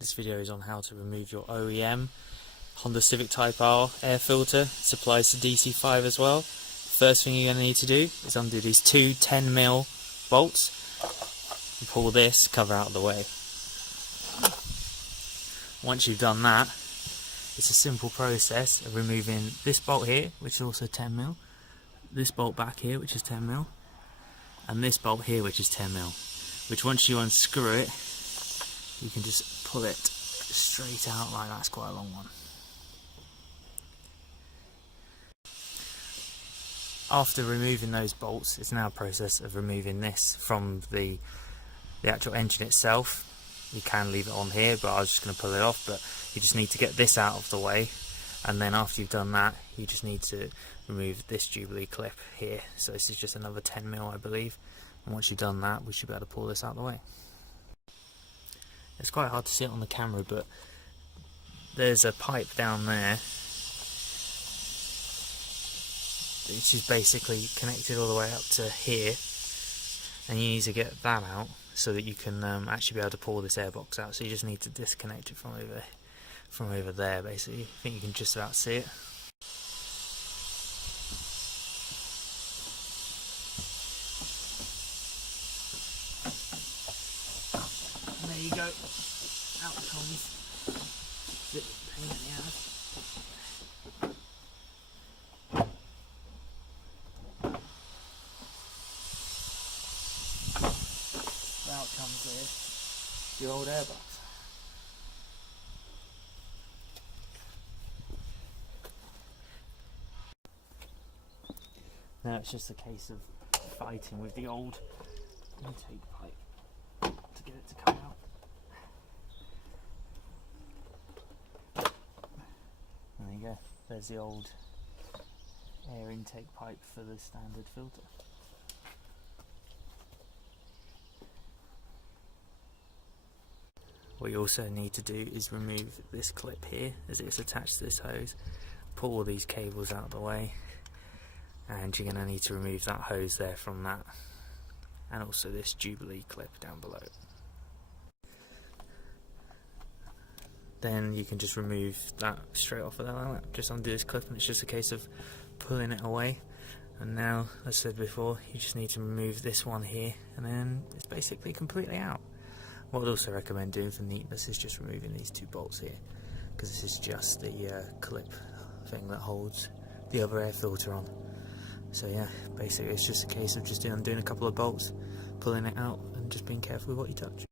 This video is on how to remove your OEM Honda Civic Type R air filter. It supplies to DC5 as well. First thing you're going to need to do is undo these two 10mm bolts and pull this cover out of the way. Once you've done that, it's a simple process of removing this bolt here, which is also 10mm, this bolt back here, which is 10mm, and this bolt here, which is 10mm, which once you unscrew it, you can just pull it straight out like that. It's quite a long one. After removing those bolts, it's now a process of removing this from the actual engine itself. You can leave it on here, but I was just going to pull it off. But you just need to get this out of the way, and then after you've done that, you just need to remove this Jubilee clip here. So this is just another 10mm, I believe. And once you've done that, we should be able to pull this out of the way. It's quite hard to see it on the camera, but there's a pipe down there which is basically connected all the way up to here, and you need to get that out so that you can actually be able to pull this airbox out. So you just need to disconnect it from over there basically. I think you can just about see it. And there you go, out comes the pain in the ass. Out comes your old airbox. Now it's just a case of fighting with the old intake pipe to get it to come out. There you go, there's the old air intake pipe for the standard filter. What you also need to do is remove this clip here as it's attached to this hose. Pull all these cables out of the way, and you're going to need to remove that hose there from that, and also this Jubilee clip down below. Then you can just remove that straight off of there like that. Just undo this clip, and it's just a case of pulling it away. And now, as I said before, you just need to remove this one here, and then it's basically completely out. What I'd also recommend doing for neatness is just removing these two bolts here, because this is just the clip thing that holds the other air filter on. So yeah, basically it's just a case of just undoing a couple of bolts, pulling it out, and just being careful with what you touch.